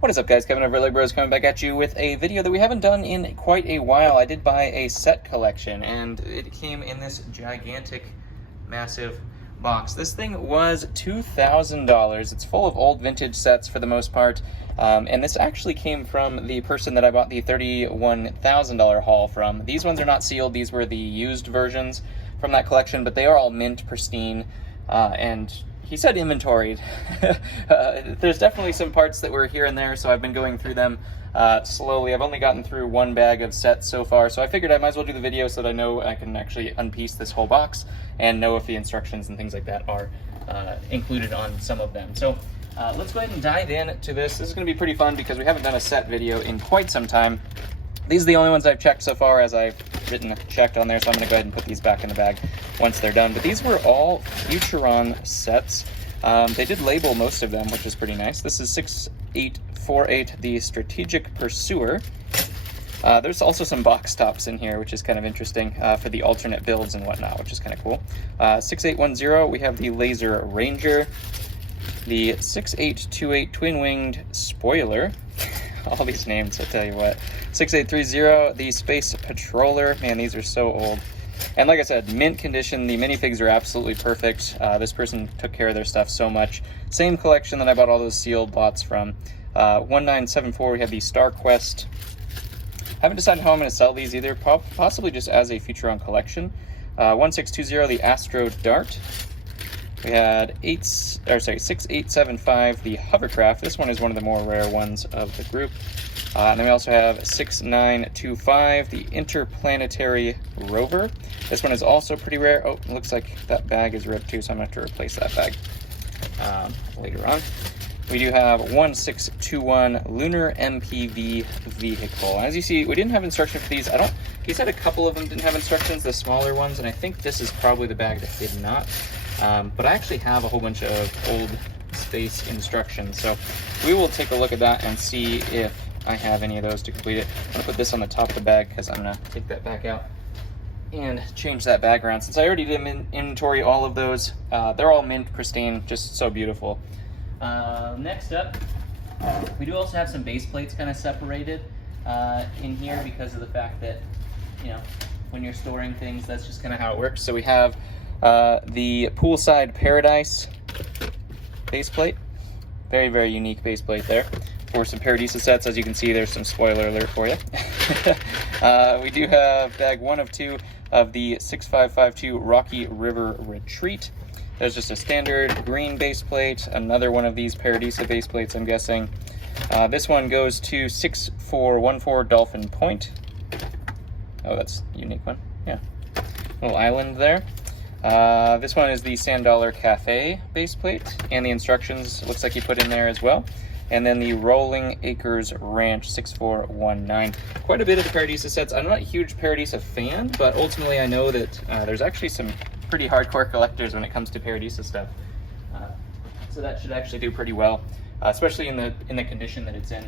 What is up, guys? Kevin over at LEGbrOs coming back at you with a video that we haven't done in quite a while. I did buy a set collection, and it came in this gigantic, massive box. This thing was $2,000. It's full of old vintage sets for the most part, and this actually came from the person that I bought the $31,000 haul from. These ones are not sealed. These were the used versions from that collection, but they are all mint, pristine, and he said inventoried. There's definitely some parts that were here and there, so I've been going through them slowly. I've only gotten through one bag of sets so far, so I figured I might as well do the video so that I know I can actually unpiece this whole box and know if the instructions and things like that are included on some of them. So let's go ahead and dive in to this. This is going to be pretty fun because we haven't done a set video in quite some time. These are the only ones I've checked so far, as I've written checked on there, so I'm going to go ahead and put these back in the bag once they're done. But these were all Futuron sets. They did label most of them, which is pretty nice. This is 6848, the Strategic Pursuer. There's also some box tops in here, which is kind of interesting for the alternate builds and whatnot, which is kind of cool. 6810, we have the Laser Ranger. The 6828 Twin-Winged Spoiler. All these names, I'll tell you what. 6830, the Space Patroller. Man, these are so old. And like I said, mint condition. The minifigs are absolutely perfect. This person took care of their stuff so much. Same collection that I bought all those sealed lots from. 1974, we have the Star Quest. Haven't decided how I'm going to sell these either. Possibly just as a Futuron collection. 1620, the Astro Dart. We had 6875, the Hovercraft. This one is one of the more rare ones of the group. And then we also have 6925, the Interplanetary Rover. This one is also pretty rare. Oh, it looks like that bag is ripped too, so I'm going to have to replace that bag later on. We do have 1621 Lunar MPV Vehicle. As you see, we didn't have instruction for these. He said a couple of them didn't have instructions, the smaller ones, and I think this is probably the bag that did not. But I actually have a whole bunch of old space instructions, so we will take a look at that and see if I have any of those to complete it. I'm going to put this on the top of the bag because I'm going to take that back out and change that bag around. Since I already did inventory all of those, they're all mint, pristine, just so beautiful. Next up, we do also have some base plates kind of separated in here because of the fact that, you know, when you're storing things, that's just kind of how it works. So we have the Poolside Paradise base plate. Very, very unique base plate there. For some Paradisa sets, as you can see, there's some spoiler alert for you. We do have bag 1 of 2 of the 6552 Rocky River Retreat. There's just a standard green base plate, another one of these Paradisa base plates, I'm guessing. This one goes to 6414 Dolphin Point. Oh, that's a unique one. Yeah. Little island there. This one is the Sand Dollar Cafe base plate, and the instructions looks like he put in there as well. And then the Rolling Acres Ranch 6419. Quite a bit of the Paradisa sets. I'm not a huge Paradisa fan, but ultimately I know that there's actually some pretty hardcore collectors when it comes to Paradisa stuff. So that should actually do pretty well, especially in the condition that it's in.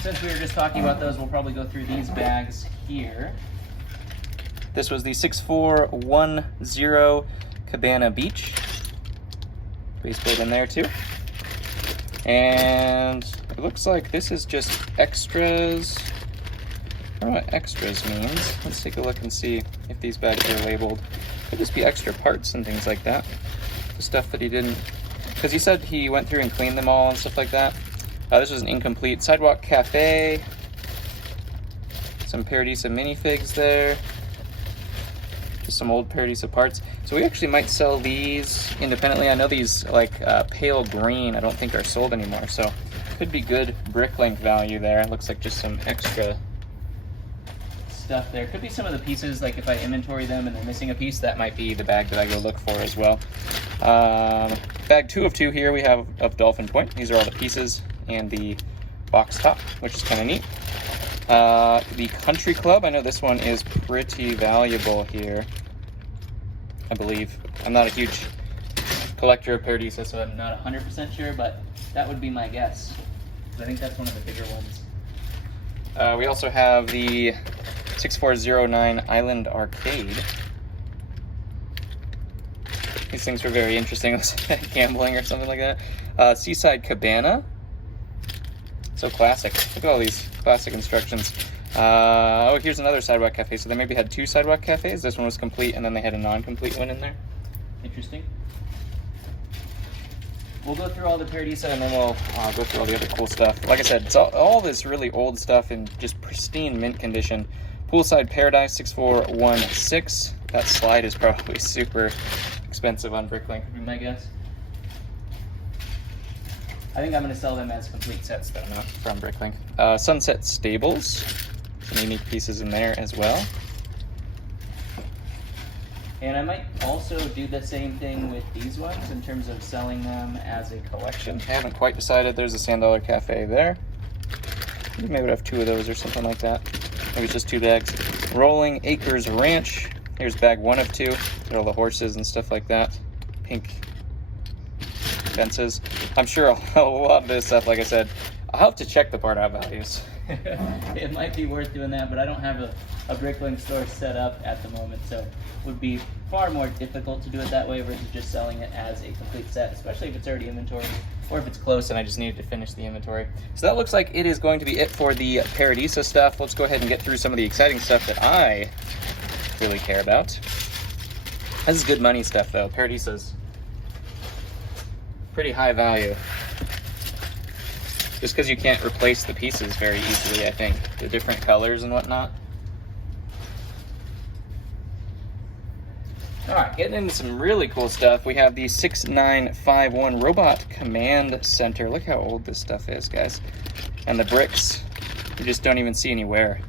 Since we were just talking about those, we'll probably go through these bags here. This was the 6410 Cabana Beach. Base plate in there too. And it looks like this is just extras. I don't know what extras means. Let's take a look and see if these bags are labeled. Could just be extra parts and things like that. The stuff that he didn't, because he said he went through and cleaned them all and stuff like that. This was an incomplete Sidewalk Cafe. Some Paradisa minifigs there. Just some old Paradisa parts. So we actually might sell these independently. I know these, like pale green, I don't think are sold anymore, so could be good bricklink value there. It looks like just some extra stuff there. Could be some of the pieces, like if I inventory them and they're missing a piece, that might be the bag that I go look for as well. Bag 2 of 2 here we have of Dolphin Point. These are all the pieces and the box top, which is kind of neat. The Country Club, I know this one is pretty valuable here, I believe. I'm not a huge collector of Paradisa, so I'm not 100% sure, but that would be my guess. I think that's one of the bigger ones. We also have the 6409 Island Arcade. These things were very interesting. Gambling or something like that. Seaside Cabana. So classic. Look at all these classic instructions. Oh, here's another sidewalk cafe. So they maybe had 2 sidewalk cafes. This one was complete, and then they had a non-complete one in there. Interesting. We'll go through all the Paradisa, and then we'll go through all the other cool stuff. Like I said, it's all this really old stuff in just pristine mint condition. Poolside Paradise 6416. That slide is probably super expensive on Bricklink, would be my guess. I think I'm going to sell them as complete sets, though, not from Bricklink. Sunset Stables. Some unique pieces in there as well. And I might also do the same thing with these ones in terms of selling them as a collection. I haven't quite decided. There's a Sand Cafe there. Maybe I would have 2 of those or something like that. Maybe just 2 bags. Rolling Acres Ranch. Here's bag 1 of 2. Got all the horses and stuff like that. Pink fences. I'm sure I'll love this stuff. Like I said, I'll have to check the part out values. It might be worth doing that, but I don't have a Bricklink store set up at the moment, so it would be far more difficult to do it that way versus just selling it as a complete set, especially if it's already inventory or if it's close and I just needed to finish the inventory. So that looks like it is going to be it for the Paradisa stuff. Let's go ahead and get through some of the exciting stuff that I really care about. This is good money stuff, though. Paradisa's pretty high value. Just because you can't replace the pieces very easily, I think. The different colors and whatnot. Alright, getting into some really cool stuff. We have the 6951 Robot Command Center. Look how old this stuff is, guys. And the bricks, you just don't even see any wear.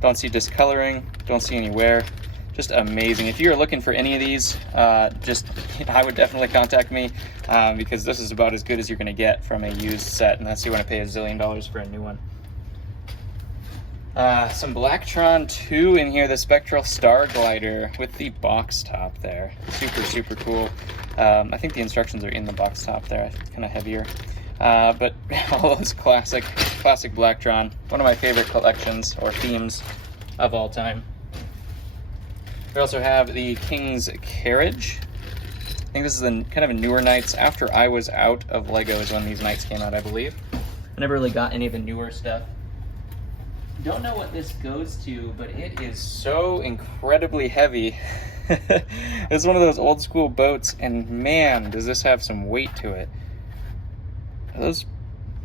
Don't see discoloring, don't see any wear. Just amazing. If you're looking for any of these, I would definitely contact me because this is about as good as you're going to get from a used set, unless you want to pay $1 zillion for a new one. Some Blacktron 2 in here, the Spectral Star Glider with the box top there. Super, super cool. I think the instructions are in the box top there. It's kind of heavier. But all those classic Blacktron. One of my favorite collections or themes of all time. We also have the King's Carriage. I think this is kind of a newer Knights. After I was out of Legos when these Knights came out, I believe. I never really got any of the newer stuff. Don't know what this goes to, but it is so incredibly heavy. This is one of those old school boats, and man, does this have some weight to it. Are those,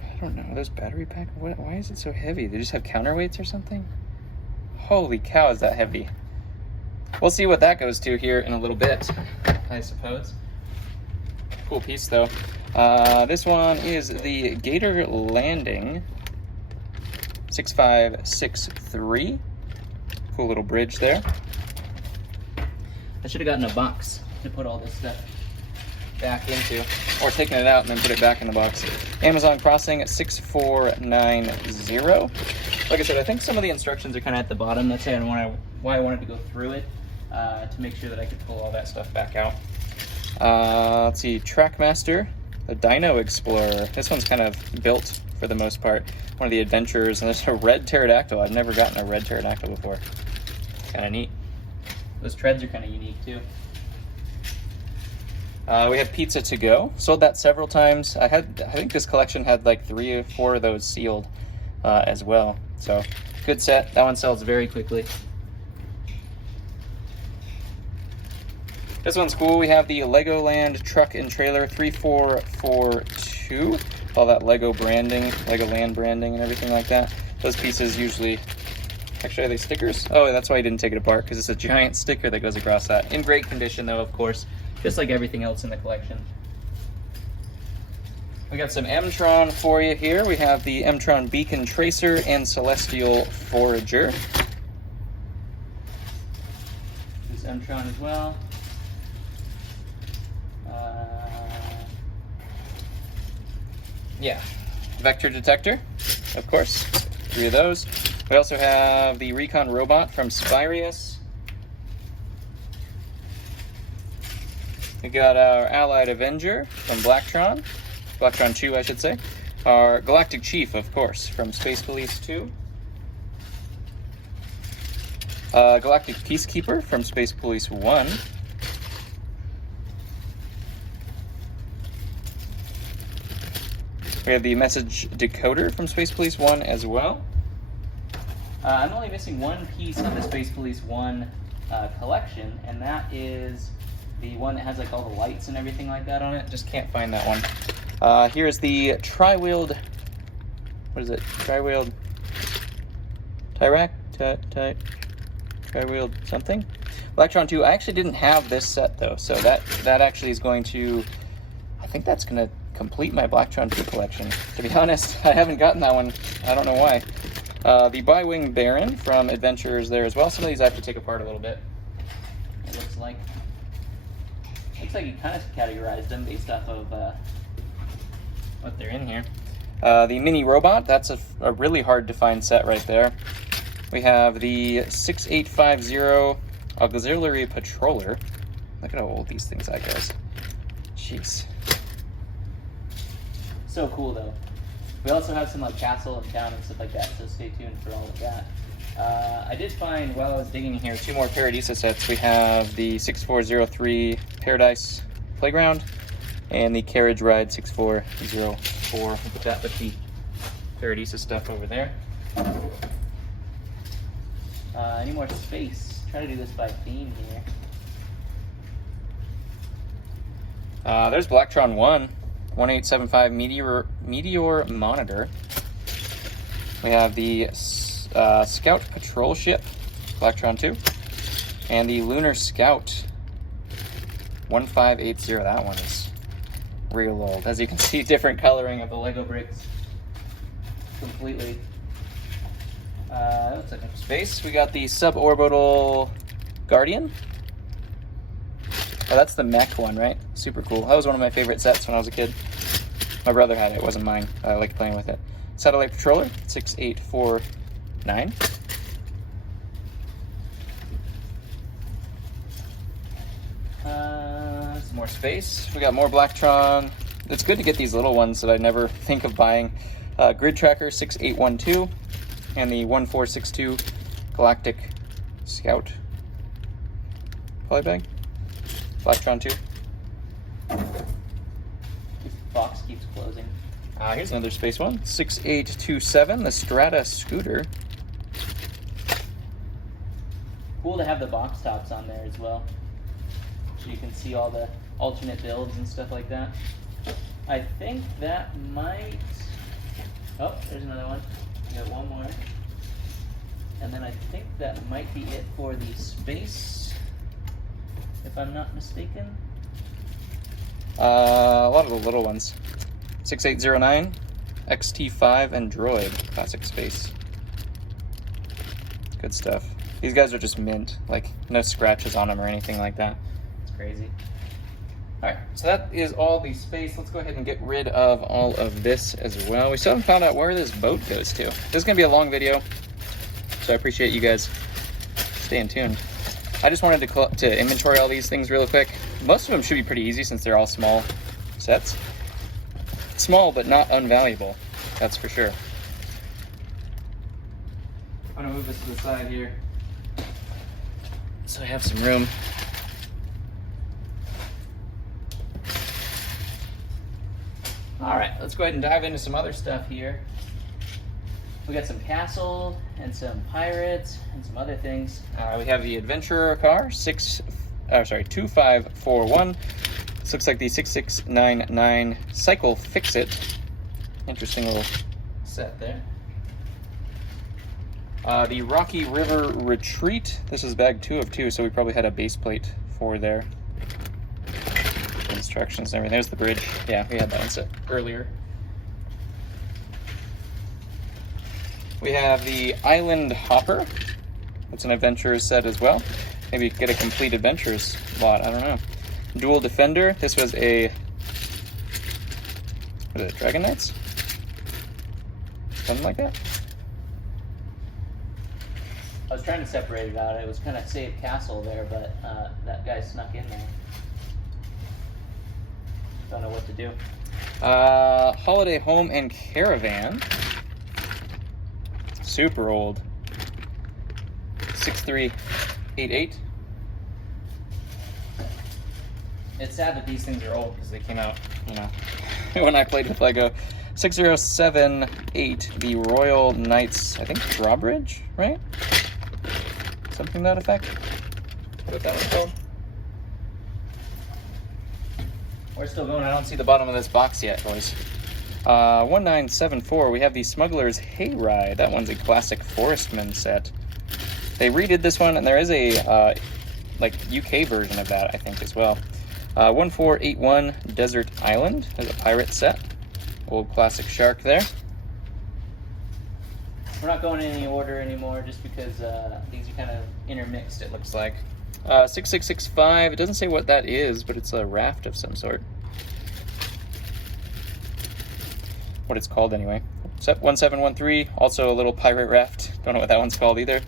I don't know, are those battery pack? Why is it so heavy? They just have counterweights or something? Holy cow, is that heavy. We'll see what that goes to here in a little bit, I suppose. Cool piece, though. This one is the Gator Landing 6563. Cool little bridge there. I should have gotten a box to put all this stuff back into, or taken it out and then put it back in the box. Amazon Crossing 6490. Like I said, I think some of the instructions are kind of at the bottom. That's why I wanted to go through it, to make sure that I could pull all that stuff back out. Let's see, Trackmaster, the Dino Explorer. This one's kind of built for the most part. One of the adventurers, and there's a red pterodactyl. I've never gotten a red pterodactyl before. Kind of neat. Those treads are kind of unique too. We have Pizza to Go. Sold that several times. I think this collection had like 3 or 4 of those sealed as well. So good set. That one sells very quickly. This one's cool. We have the Legoland Truck and Trailer 3442. All that Lego branding, Legoland branding and everything like that. Those pieces usually, actually, are they stickers? Oh, that's why I didn't take it apart, because it's a giant sticker that goes across that. In great condition though, of course, just like everything else in the collection. We got some M-Tron for you here. We have the M-Tron Beacon Tracer and Celestial Forager. This M-Tron as well. Yeah, Vector Detector, of course, 3 of those. We also have the Recon Robot from Spyrius. We got our Allied Avenger from Blacktron 2, I should say. Our Galactic Chief, of course, from Space Police 2. Galactic Peacekeeper from Space Police 1. We have the message decoder from Space Police 1 as well. I'm only missing one piece of the Space Police 1 collection, and that is the one that has like all the lights and everything like that on it. Just can't find that one. Here's the tri-wheeled, what is it? Tri-wheeled Tyrac? Tri-wheeled something? Blacktron 2. I actually didn't have this set though, so that actually is going to, I think that's going to complete my Blacktron 2 collection. To be honest, I haven't gotten that one. I don't know why. The Bi-Wing Baron from Adventures there as well. Some of these I have to take apart a little bit. It looks like you kind of categorized them based off of what they're in here. The Mini Robot, that's a really hard to find set right there. We have the 6850 Auxiliary Patroller. Look at how old these things are, guys. Jeez. So cool though. We also have some like castle and town and stuff like that, so stay tuned for all of that. I did find, while I was digging in here, 2 more Paradisa sets. We have the 6403 Paradise Playground and the Carriage Ride 6404. We'll put that with the Paradisa stuff over there. Any more space? Try to do this by theme here. There's Blacktron 1. 1875 Meteor Monitor. We have the Scout Patrol Ship, Blacktron 2, and the Lunar Scout 1580. That one is real old. As you can see, different coloring of the Lego bricks completely. Looks like a space. We got the Suborbital Guardian. Oh, that's the mech one, right? Super cool. That was one of my favorite sets when I was a kid. My brother had it. It wasn't mine. I liked playing with it. Satellite Patroller, 6849. Some more space. We got more Blacktron. It's good to get these little ones that I never think of buying. Grid Tracker, 6812. And the 1462 Galactic Scout polybag. Blacktron 2. This box keeps closing. Here's another space one. 6827, the Strata Scooter. Cool to have the box tops on there as well, so you can see all the alternate builds and stuff like that. I think that might... Oh, there's another one. We got one more. And then I think that might be it for the space, if I'm not mistaken. A lot of the little ones. 6809, XT5, and Droid, classic space. Good stuff. These guys are just mint, like no scratches on them or anything like that. It's crazy. Alright, so that is all the space. Let's go ahead and get rid of all of this as well. We still haven't found out where this boat goes to. This is going to be a long video, so I appreciate you guys staying tuned. I just wanted to inventory all these things real quick. Most of them should be pretty easy since they're all small sets. Small, but not unvaluable, that's for sure. I'm going to move this to the side here so I have some room. Alright, let's go ahead and dive into some other stuff here. We got some castle and some pirates and some other things. We have the adventurer car, 2541. This looks like the 6699 Cycle Fix-It. Interesting little set there. The Rocky River Retreat. This is bag 2 of 2, so we probably had a base plate for there. Instructions and everything. There's the bridge. Yeah, we had that one set earlier. We have the Island Hopper. It's an Adventurers set as well. Maybe get a complete Adventurers lot, I don't know. Dual Defender. This was a... What is it, Dragon Knights? Something like that? I was trying to separate it out. It was kind of safe castle there, but that guy snuck in there. Don't know what to do. Holiday Home and Caravan. Super old. 6388. It's sad that these things are old because they came out, you know, when I played with Lego. 6078, the Royal Knights, I think Drawbridge, right? Something to that effect. What that one's called? We're still going. I don't see the bottom of this box yet, boys. 1974, we have the Smuggler's Hayride. That one's a classic Forestman set. They redid this one, and there is a like UK version of that, I think, as well. 1481, Desert Island. There's a pirate set. Old classic shark there. We're not going in any order anymore, just because these are kind of intermixed, it looks like. 6665, it doesn't say what that is, but it's a raft of some sort. What it's called anyway. 1713, also a little pirate raft. Don't know what that one's called either.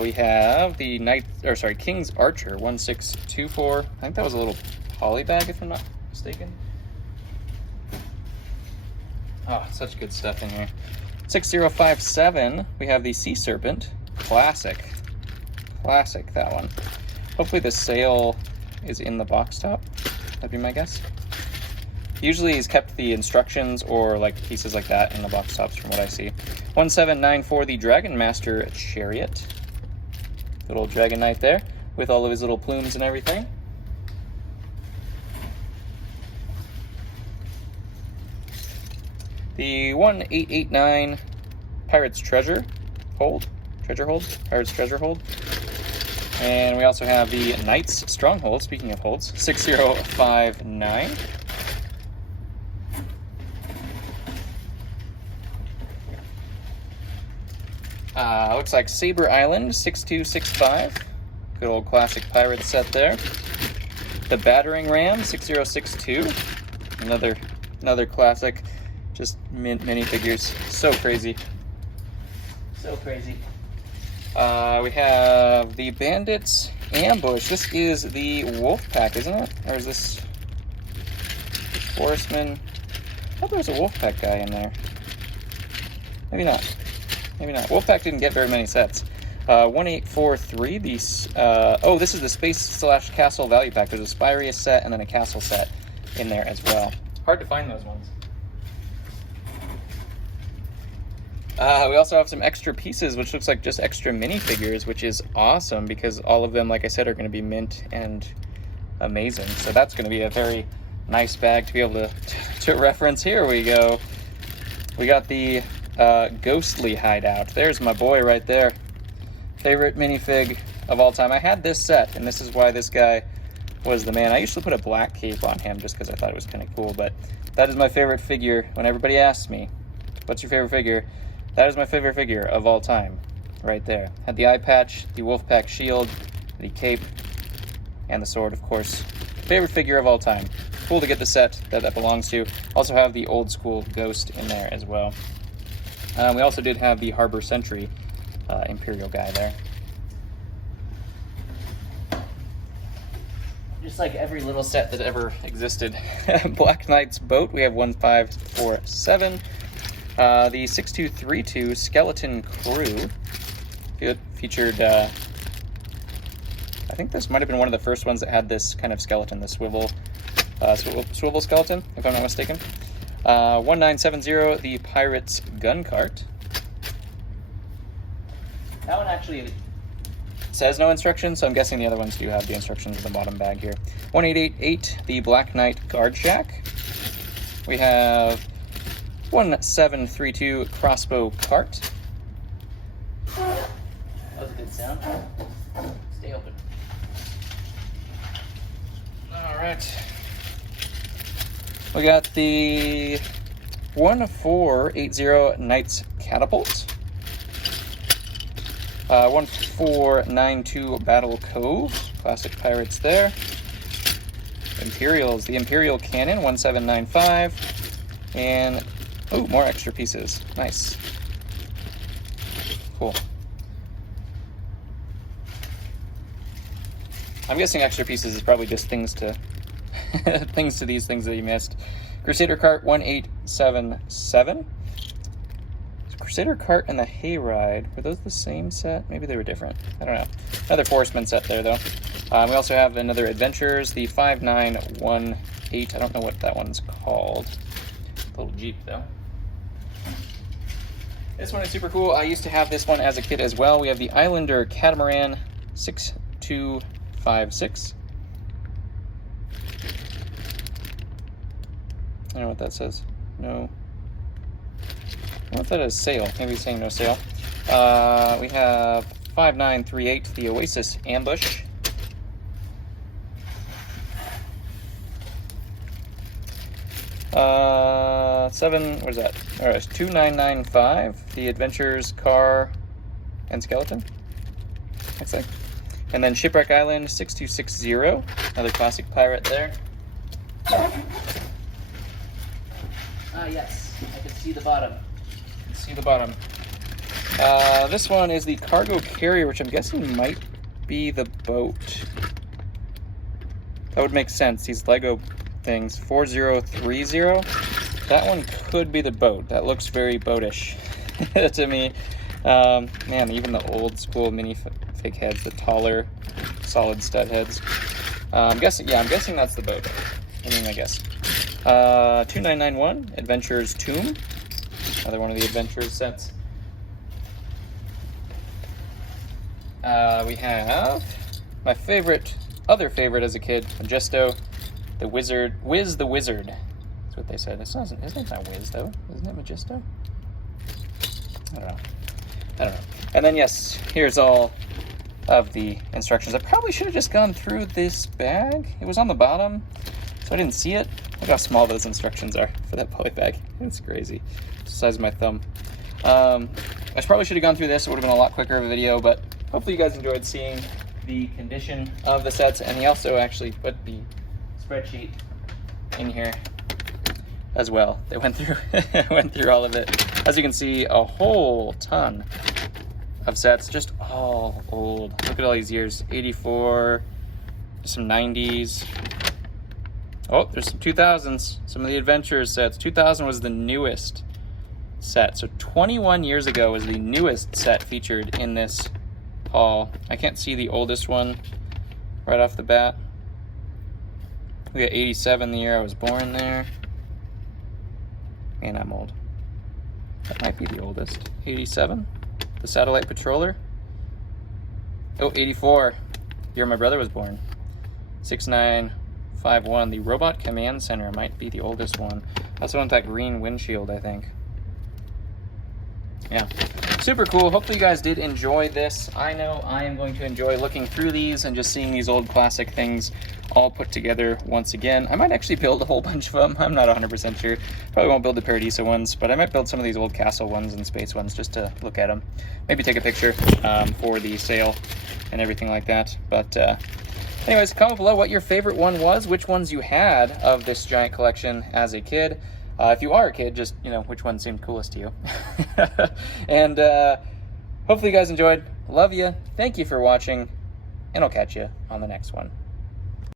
We have the King's Archer, 1624. I think that was a little polybag, if I'm not mistaken. Oh, such good stuff in here. 6057, we have the Sea Serpent, classic, that one. Hopefully the sail is in the box top, that'd be my guess. Usually he's kept the instructions or like pieces like that in the box tops from what I see. 1794, the Dragon Master Chariot. Good old Dragon Knight there, with all of his little plumes and everything. The 1889 Pirate's Treasure Hold. Pirate's Treasure Hold. And we also have the Knight's Stronghold, speaking of holds, 6059. Looks like Saber Island, 6265. Good old classic pirate set there. The Battering Ram, 6062. Another classic. Just mint minifigures. So crazy. So crazy. We have the Bandits Ambush. This is the Wolf Pack, isn't it? Or is this Forestman? I thought there was a Wolf Pack guy in there. Maybe not. Maybe not. Wolf Pack didn't get very many sets. 1843. This is the Space/Castle Value Pack. There's a Spirius set and then a Castle set in there as well. Hard to find those ones. We also have some extra pieces, which looks like just extra minifigures, which is awesome because all of them, like I said, are going to be mint and amazing. So that's going to be a very nice bag to be able to reference. Here we go. We got the Ghostly Hideout. There's my boy right there. Favorite minifig of all time. I had this set, and this is why this guy was the man. I usually put a black cape on him just because I thought it was kind of cool, but that is my favorite figure. When everybody asks me, what's your favorite figure? That is my favorite figure of all time, right there. Had the eye patch, the Wolfpack shield, the cape, and the sword, of course. Favorite figure of all time. Cool to get the set that belongs to. Also have the old school Ghost in there as well. We also did have the Harbor Sentry Imperial guy there. Just like every little set that ever existed. Black Knight's Boat, we have 1547. The 6232 Skeleton Crew. It featured, I think this might have been one of the first ones that had this kind of skeleton, the swivel skeleton, if I'm not mistaken. 1970, the Pirate's Gun Cart. That one actually says no instructions, so I'm guessing the other ones do have the instructions in the bottom bag here. 1888, the Black Knight Guard Shack. We have 1732 Crossbow Cart. That was a good sound. Stay open. All right. We got the 1480 Knights Catapult. 1492 Battle Cove. Classic pirates there. Imperials. The Imperial Cannon, 1795. And, oh, more extra pieces. Nice. Cool. I'm guessing extra pieces is probably just things to things to these things that you missed. Crusader Cart 1877. Crusader Cart and the Hayride, were those the same set? Maybe they were different. I don't know. Another Forestman set there, though. We also have another Adventures, the 5918. I don't know what that one's called. little Jeep though. This one is super cool. I used to have this one as a kid as well. We have the Islander Catamaran 6256. I don't know what that says. No. I don't know if that is sail. Maybe it's saying no sail. We have 5938, the Oasis Ambush. What is that? Alright, 2995, the Adventures Car and Skeleton. Looks like. And then Shipwreck Island 6260, another classic pirate there. Ah, yes, I can see the bottom. This one is the Cargo Carrier, which I'm guessing might be the boat. That would make sense, these Lego things. 4030. That one could be the boat. That looks very boatish to me. Man, even the old school minifig heads, the taller, solid stud heads. I'm guessing that's the boat. I guess. 2991, Adventures Tomb. Another one of the Adventures sets. We have my other favorite as a kid, Majesto, the Wizard, Wiz the Wizard. That's what they said. His name's not Wiz though, isn't it Majesto? I don't know. And then yes, here's all of the instructions. I probably should have just gone through this bag. It was on the bottom, so I didn't see it. Look how small those instructions are for that poly bag. It's crazy. It's the size of my thumb. I probably should have gone through this. It would have been a lot quicker of a video, but hopefully you guys enjoyed seeing the condition of the sets. And he also actually put the spreadsheet in here as well. They went through all of it. As you can see, a whole ton of sets, just all old. Look at all these years. 84, some 90s. Oh, there's some 2000s, some of the Adventures sets. 2000 was the newest set. So 21 years ago was the newest set featured in this haul. I can't see the oldest one right off the bat. We got 87, the year I was born there. Man, I'm old. That might be the oldest. 87, the Satellite Patroller. Oh, 84, year my brother was born. 6951, the Robot Command Center might be the oldest one. That's the one with that green windshield, I think. Yeah, super cool. Hopefully you guys did enjoy this. I know I am going to enjoy looking through these and just seeing these old classic things all put together once again. I might actually build a whole bunch of them. I'm not 100% sure. Probably won't build the Paradisa ones, but I might build some of these old castle ones and space ones just to look at them. Maybe take a picture for the sale and everything like that. But anyways, comment below what your favorite one was, which ones you had of this giant collection as a kid. If you are a kid, just, which one seemed coolest to you. And hopefully you guys enjoyed. Love you. Thank you for watching. And I'll catch you on the next one.